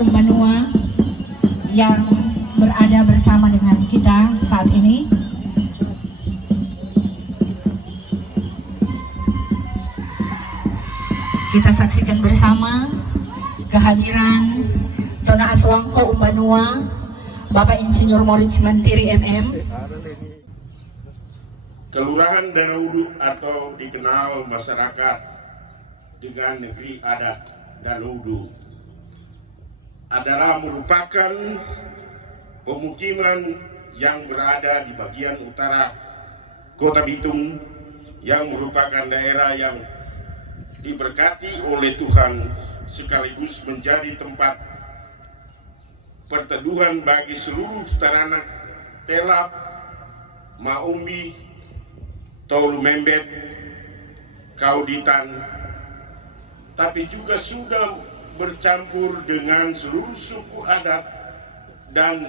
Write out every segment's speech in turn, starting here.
Umbanua yang berada bersama dengan kita saat ini. Kita saksikan bersama kehadiran Tona Aswangko Umbanua, Bapak Insinyur Moritz Mantiri MM. Kelurahan Danaudu atau dikenal masyarakat dengan negeri adat Danaudu adalah merupakan pemukiman yang berada di bagian utara Kota Bitung, yang merupakan daerah yang diberkati oleh Tuhan sekaligus menjadi tempat perteduhan bagi seluruh Taranak, Telap, Maumbi, Tolumembet, Kauditan, tapi juga sudah bercampur dengan seluruh suku adat dan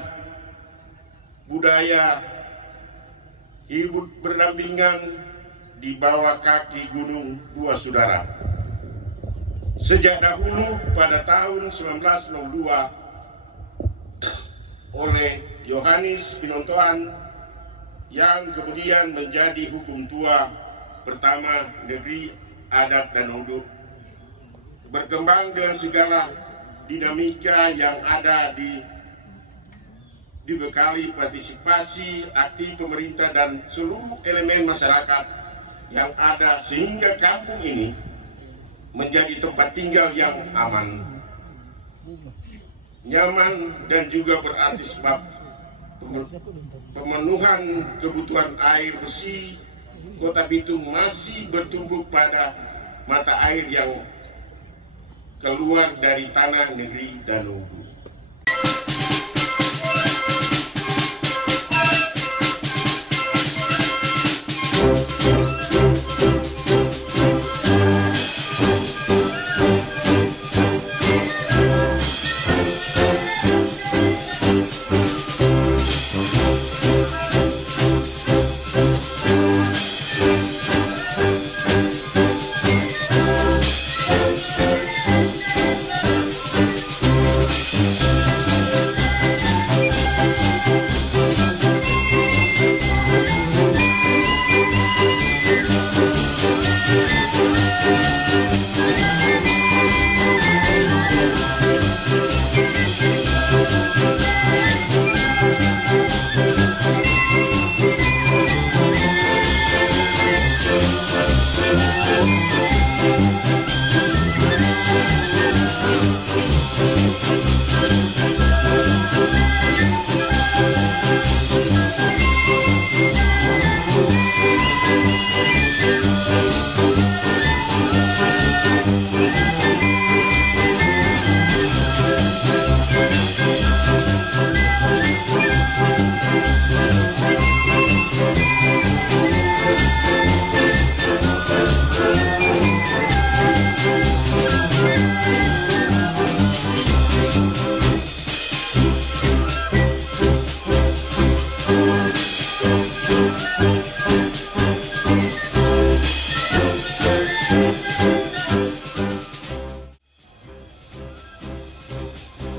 budaya hidup berdampingan di bawah kaki Gunung Dua Saudara. Sejak dahulu pada tahun 1902 oleh Yohanes Pinontoan yang kemudian menjadi hukum tua pertama negeri adat Danaudu, berkembang dengan segala dinamika yang ada dibekali partisipasi aktif pemerintah dan seluruh elemen masyarakat yang ada, sehingga kampung ini menjadi tempat tinggal yang aman, nyaman, dan juga berarti sebab pemenuhan kebutuhan air bersih Kota Bitung masih bertumbuh pada mata air yang keluar dari tanah negeri Danaudu.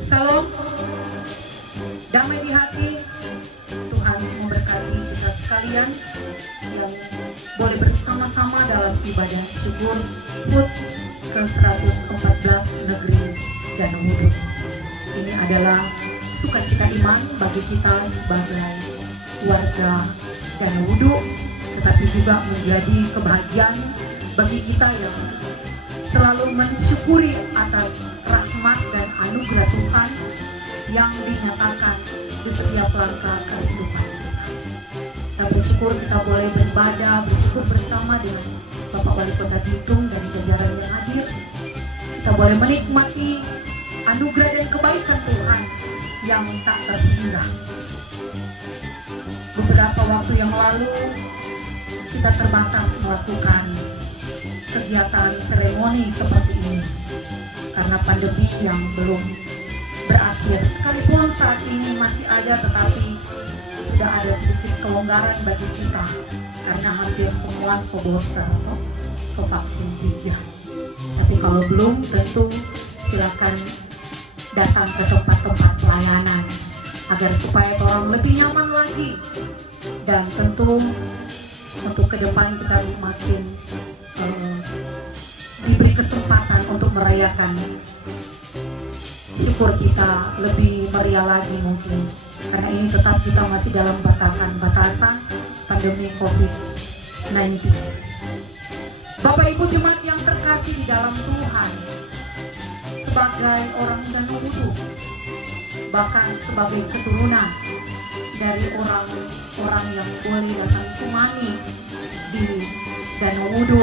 Salam, damai di hati. Tuhan memberkati kita sekalian yang boleh bersama-sama dalam ibadah syukur HUT ke-114 negeri Danaudu. Ini adalah sukacita iman bagi kita sebagai warga Danaudu, tetapi juga menjadi kebahagiaan bagi kita yang selalu mensyukuri atas rahmat dan anugerah Tuhan yang dinyatakan di setiap langkah kehidupan kita. Kita bersyukur kita boleh beribadah, bersyukur bersama dengan Bapak Wali Kota Bitung dan jajaran yang hadir. Kita boleh menikmati anugerah dan kebaikan Tuhan yang tak terhingga. Beberapa waktu yang lalu kita terbatas melakukan kegiatan seremoni seperti ini karena pandemi yang belum berakhir. Sekalipun saat ini masih ada, tetapi sudah ada sedikit kelonggaran bagi kita karena hampir semua booster atau vaksin 3. Tapi kalau belum, tentu silakan datang ke tempat-tempat pelayanan agar supaya orang lebih nyaman lagi, dan tentu untuk ke depan kita semakin diberi kesempatan untuk merayakan syukur kita lebih meriah lagi mungkin, karena ini tetap kita masih dalam batasan-batasan pandemi COVID-19. Bapak Ibu jemaat yang terkasih di dalam Tuhan, sebagai orang Danau Wudu, bahkan sebagai keturunan dari orang-orang yang boleh datang kemari di Danau Wudu,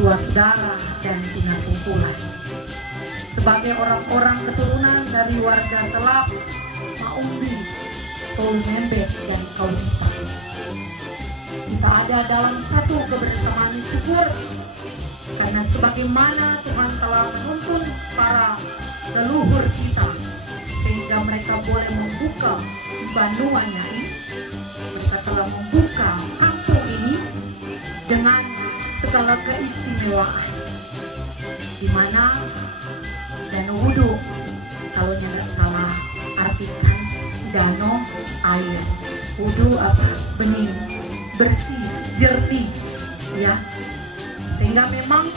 dua saudara dan Tina Sungkulan, sebagai orang-orang keturunan dari warga Telap, Maumbi, Kaum Membet, dan Kaum Ipang, kita ada dalam satu kebersamaan syukur, karena sebagaimana Tuhan telah menuntun para leluhur kita sehingga mereka boleh membuka Banuanya ini, mereka telah membuka kampung ini dengan segala keistimewaan, di mana Danau Wudu, kalau tidak salah artikan danau air, wudu apa? Bening, bersih, jernih, ya. Sehingga memang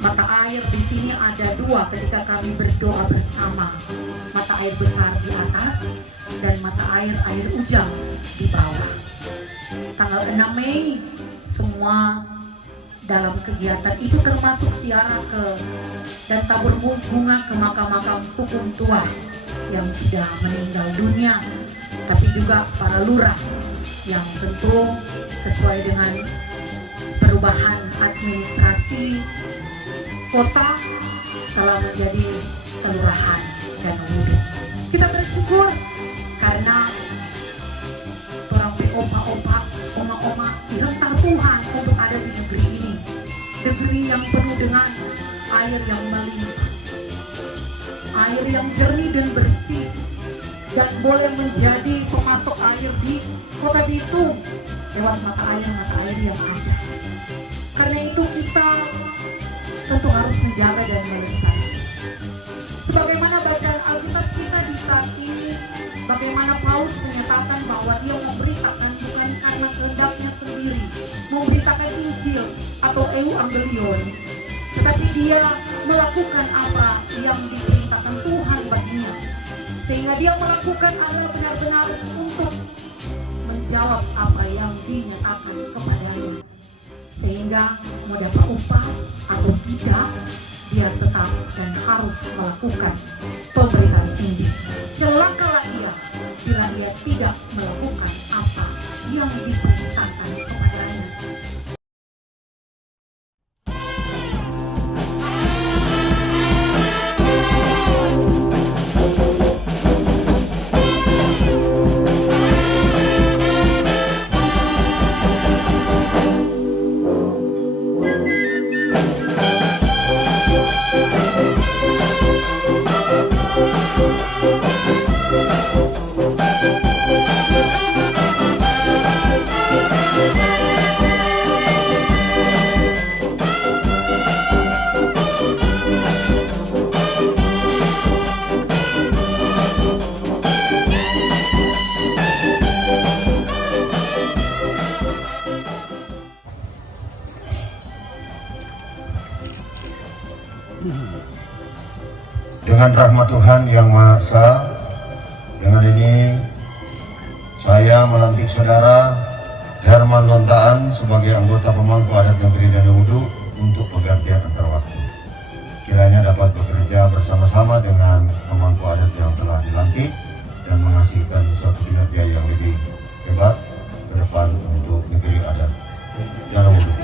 mata air di sini ada dua ketika kami berdoa bersama, mata air besar di atas dan mata air ujang di bawah. Tanggal 6 Mei semua dalam kegiatan itu termasuk ziarah ke dan tabur bunga ke makam-makam hukum tua yang sudah meninggal dunia, tapi juga para lurah yang tentu sesuai dengan perubahan administrasi kota telah menjadi kelurahan Danau Wudu. Kita bersyukur karena orang opa-opa, oma-oma dihentar Tuhan untuk ada di negeri ini, negeri yang penuh dengan air yang melimpah, air yang jernih dan bersih, dan boleh menjadi pemasok air di Kota Bitung lewat mata air yang ada. Karena itu kita tentu harus menjaga dan melestarikan. Sebagaimana bacaan Alkitab kita di saat ini, bagaimana Paulus menyatakan bahwa dia memberitakan bukan karena kehendaknya sendiri, memberitakan Injil atau Euangelion, tetapi dia melakukan apa yang diperintahkan Tuhan baginya, sehingga dia melakukan adalah benar-benar untuk menjawab apa yang dinyatakan kepadanya, sehingga mau dapat upah atau tidak, dia tetap dan harus melakukan pemberitaan Injil. Celakalah ia bila ia tidak melakukan apa yang diperintahkan kepadanya. Dengan rahmat Tuhan yang Maha Esa, dengan ini saya melantik saudara Herman Lontaan sebagai anggota pemangku adat negeri Danau Wudu untuk pergantian antar waktu. Kiranya dapat bekerja bersama-sama dengan pemangku adat yang telah dilantik dan menghasilkan suatu kinerja yang lebih hebat ke depan untuk negeri adat Danau Wudu.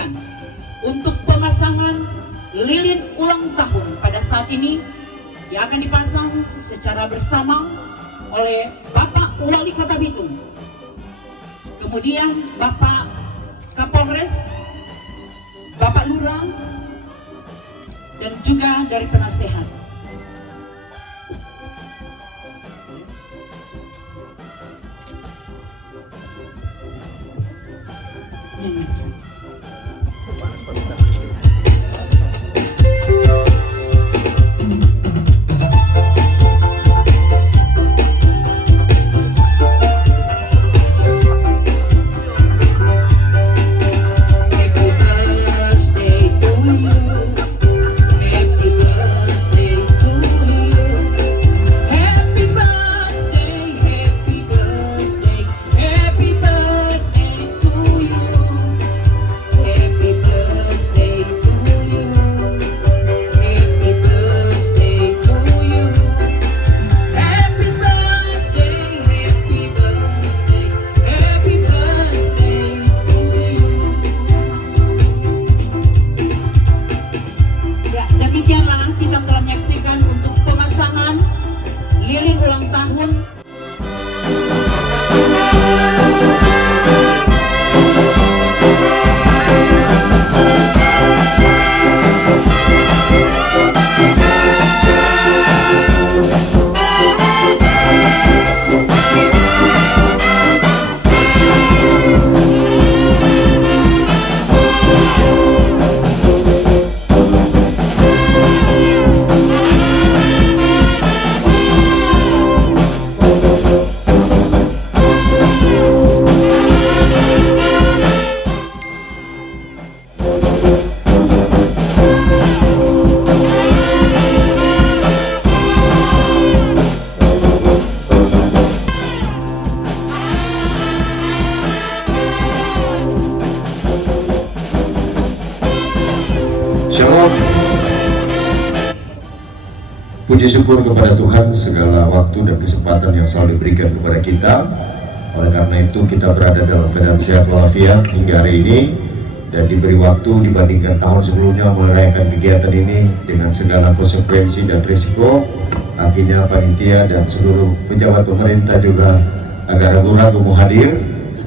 menyaksikan untuk pemasangan lilin ulang tahun pada saat ini yang akan dipasang secara bersama oleh Bapak Wali Kota Bitung, kemudian Bapak Kapolres, Bapak Lurah, dan juga dari penasehat. Demikianlah kita telah menyaksikan untuk pemasangan lilin ulang tahun. Shalom. Puji syukur kepada Tuhan segala waktu dan kesempatan yang selalu diberikan kepada kita. Oleh karena itu kita berada dalam keadaan sehat walafiat hingga hari ini dan diberi waktu dibandingkan tahun sebelumnya merayakan kegiatan ini dengan segala konsekuensi dan risiko. Akhirnya panitia dan seluruh pejabat pemerintah juga agak ragu-ragu mau hadir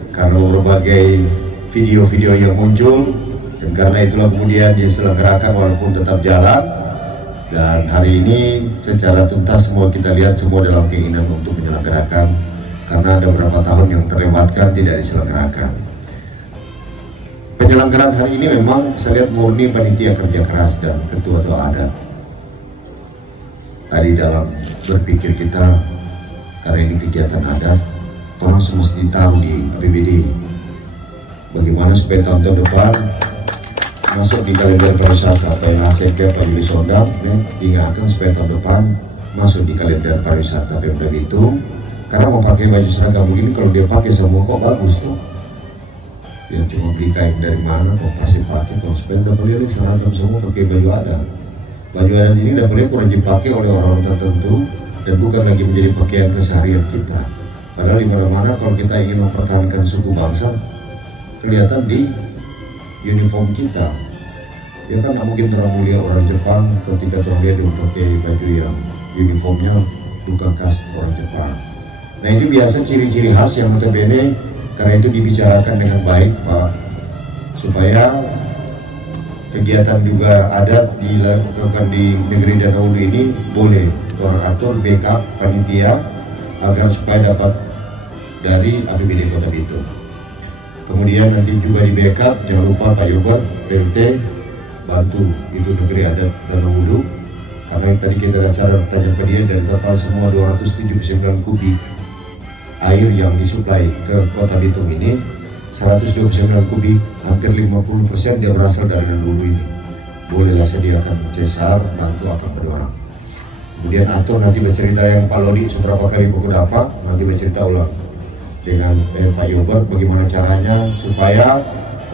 karena berbagai video-video yang muncul. Dan karena itulah kemudian diselenggarakan walaupun tetap jalan. Dan hari ini secara tuntas semua kita lihat semua dalam keinginan untuk menyelenggarakan. Karena ada beberapa tahun yang terlewatkan tidak diselenggarakan. Penyelenggaraan hari ini memang saya lihat murni panitia kerja keras dan ketua-tua adat. Tadi dalam berpikir kita, karena ini kegiatan adat, tolong semesti ditaruh di APBD. Bagaimana supaya tahun depan masuk di kalender pariwisata PNASEK Pak Yuli Sondang, diingatkan supaya tahun depan masuk di kalender pariwisata Pemda Bitung. Karena mau pakai baju seragam begini, kalau dia pakai semua kok bagus tuh. Dia cuma beli kain dari mana kok pasti pakai, kalau supaya tidak boleh seragam semua pakai baju adat. Baju adat ini tidak boleh kurang dipakai oleh orang-orang tertentu dan bukan lagi menjadi pakaian keseharian kita. Padahal di mana-mana kalau kita ingin mempertahankan suku bangsa, kelihatan di uniform kita. Ya kan nggak mungkin terlalu mulia orang Jepang ketika terlihat dia memakai baju yang uniformnya bukan khas orang Jepang. Nah itu biasa ciri-ciri khas yang notabene karena itu dibicarakan dengan baik Pak, supaya kegiatan juga adat dilakukan di negeri Danau Hulu ini boleh orang atur backup panitia agar supaya dapat dari APBD Kota Bitung. Kemudian nanti juga di backup, jangan lupa Pak Yobar, PLT, bantu itu negeri adat Danau Hulu. Karena yang tadi kita dasar tanya ke dia, dari total semua 279 kubik air yang disuplai ke Kota Bitung ini, 129 kubik, hampir 50% dia berasal dari Danau Hulu ini. Bolehlah sediakan cesar, bantu akan berdorong. Kemudian atur nanti bercerita yang Pak Lodi seberapa kali apa, nanti bercerita ulang dengan Pak Yobar bagaimana caranya supaya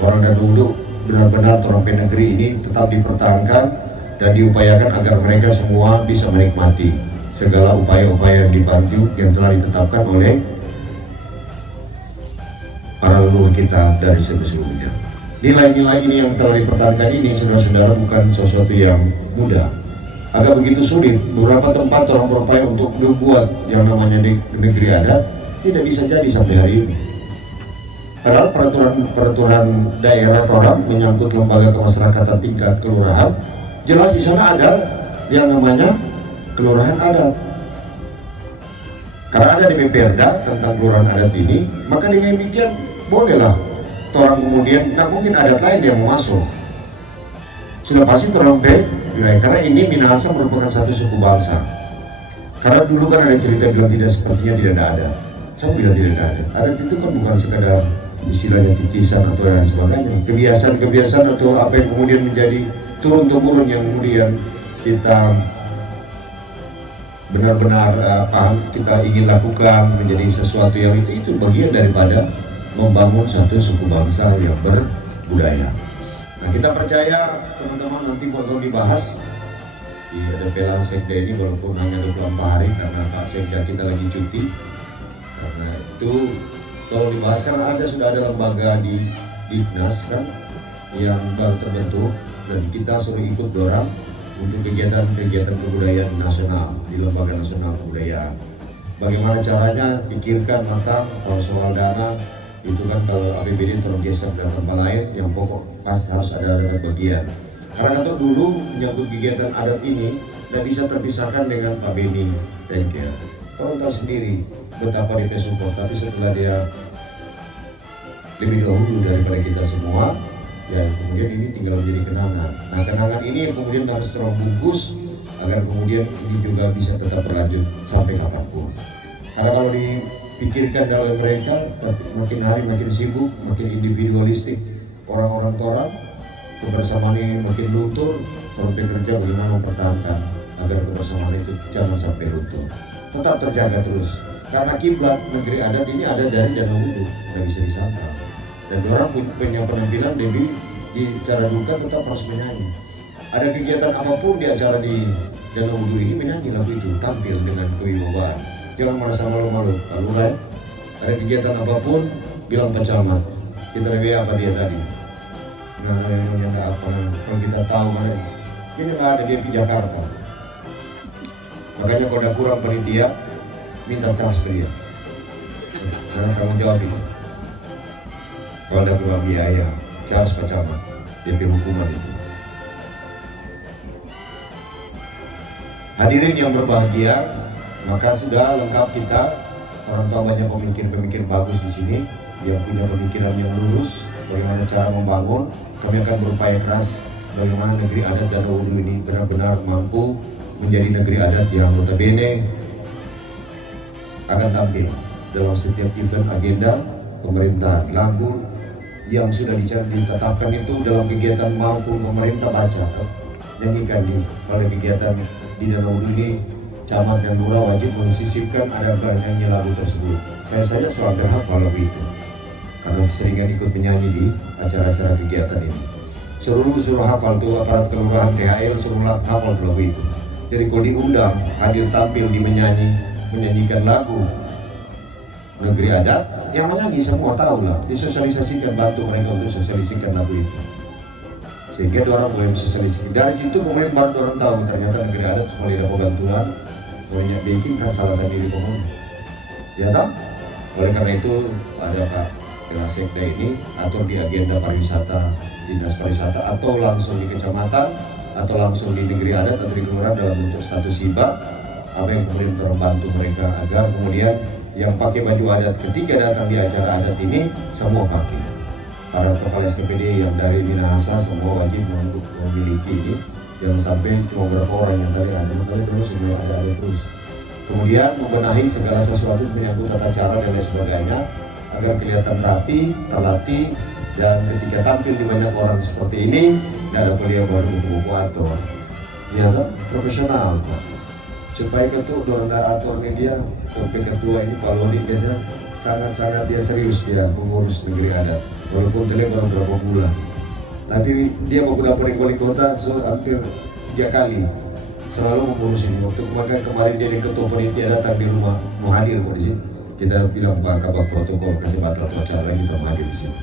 orang Danau Hulu benar-benar orang negeri ini tetap dipertahankan dan diupayakan agar mereka semua bisa menikmati segala upaya-upaya yang dibantu yang telah ditetapkan oleh para leluhur kita dari sebelumnya. Nilai-nilai ini yang telah dipertahankan ini, saudara-saudara, bukan sesuatu yang mudah. Agak begitu sulit. Beberapa tempat orang berupaya untuk membuat yang namanya negeri adat tidak bisa jadi sampai hari ini. Padahal peraturan daerah orang menyangkut lembaga kemasyarakatan tingkat kelurahan, jelas di sana ada yang namanya kelurahan adat. Karena ada di Perda tentang kelurahan adat ini, maka dengan demikian bolehlah orang kemudian, tidak mungkin adat lain yang mau masuk. Sudah pasti orang wilayah, karena ini Minahasa merupakan satu suku bangsa. Karena dulu kan ada cerita bilang tidak, sepertinya tidak ada adat. Saya bilang tidak ada adat. Adat itu kan bukan sekadar istilahnya titisan atau yang sebagainya. Kebiasaan-kebiasaan atau apa yang kemudian menjadi turun-temurun yang kemudian kita benar-benar paham kita ingin lakukan menjadi sesuatu yang itu bagian daripada membangun satu suku bangsa yang berbudaya. Nah, kita percaya teman-teman nanti waktu dibahas di ada Pela Sekda ini, walaupun hanya 24 hari karena Pak Sekda kita lagi cuti. Karena itu kalau dibahas, karena sudah ada lembaga di Dinas kan yang baru terbentuk dan kita suruh ikut dorong untuk kegiatan-kegiatan kebudayaan nasional di Lembaga Nasional Kebudayaan. Bagaimana caranya, pikirkan matang. Kalau soal dana itu kan kalau APBD tergeser dan tempat lain, yang pokok pasti harus ada bagian. Karena atau dulu menyambut kegiatan adat ini tidak bisa terpisahkan dengan Pak Beni Tengker. Orang tahu sendiri betapa dia support, tapi setelah dia lebih dahulu daripada kita semua, ya kemudian ini tinggal menjadi kenangan. Nah, kenangan ini kemudian harus terbungkus agar kemudian ini juga bisa tetap berlanjut sampai kapanpun. Karena kalau dipikirkan dalam mereka, makin hari makin sibuk, makin individualistik, orang-orang torak, kebersamaan ini makin luntur. Orang bekerja bagaimana mempertahankan agar kebersamaan itu jangan sampai luntur, tetap terjaga terus. Karena kiblat negeri adat ini ada dari Danau Wudhu, nggak bisa disangkal. Dan orang punya penampilan di acara duka tetap harus menyanyi. Ada kegiatan apapun di acara di Danau Wudhu ini, menyanyi lagu itu, tampil dengan kewibawaan. Jangan merasa malu-malu. Lalu ada kegiatan apapun, bilang Pak Camat, kita lebih apa dia tadi. Nggak ada apa, kalau kita tahu mana, dia nggak ada, dia di Jakarta. Makanya kalau ada kurang panitia, minta charge ke dia. Nah, tanggung jawab itu. Kalau ada kurang biaya, charge Pak Camat, DP hukuman itu. Hadirin yang berbahagia, maka sudah lengkap kita. Orang tahu banyak pemikir-pemikir bagus di sini yang punya pemikiran yang lurus bagaimana cara membangun. Kami akan berupaya keras bagaimana negeri adat Danau Wudhu ini benar-benar mampu menjadi negeri adat yang notabene akan tampil dalam setiap event agenda pemerintahan. Lagu yang sudah ditetapkan itu dalam kegiatan maupun pemerintah baca, nyanyikan pada kegiatan di Danau Wudhu ini. Camat dan lurah wajib mensisipkan ada bernyanyi lagu tersebut. Saya saja sudah hafal lagu itu karena seringan ikut menyanyi di acara-acara kegiatan ini. Seluruh hafal tuh, aparat kelurahan THL suruh hafal lagu itu. Jadi kalau diundang hadir tampil di menyanyikan lagu negeri adat, yang menyanyi semua tahu lah, disosialisasikan, bantu mereka untuk sosialisasikan lagu itu. Sehingga orang boleh sosialisasi. Dari situ kemudian baru orang tahu ternyata negeri adat semua dapat bantuan. Banyak bikin kan salah sendiri pemohon. Ya tahu? Oleh karena itu ada Pak Sekda ini atur di agenda pariwisata, dinas pariwisata, atau langsung di kecamatan, atau langsung di negeri adat atau di kelurahan dalam bentuk status hibah, apa yang kemudian terbantu mereka agar kemudian yang pakai baju adat ketika datang di acara adat ini semua pakai. Para kepala SKPD yang dari Minahasa semua wajib memiliki ini. Jangan sampai cuma beberapa orang yang tadi ada, terus semua ada terus. Kemudian membenahi segala sesuatu menyangkut tata cara dan lain sebagainya agar kelihatan rapi, terlatih, dan ketika tampil di banyak orang seperti ini, tidak ada beliau baru buku atur. Ya kan, profesional Pak. Supaya ketua dorong atur media, sampai ketua ini Pak Lodi biasanya sangat-sangat dia serius dia pengurus negeri adat. Walaupun dia baru berapa bulan. Tapi dia mau dapur wali kota hampir 3 kali selalu mengurus ini. Waktu kemarin dia di ketua panitia datang di rumah mau hadir di sini. Kita bilang Pak Kabak protokol kasih batal pacar lagi kita mau hadir di sini.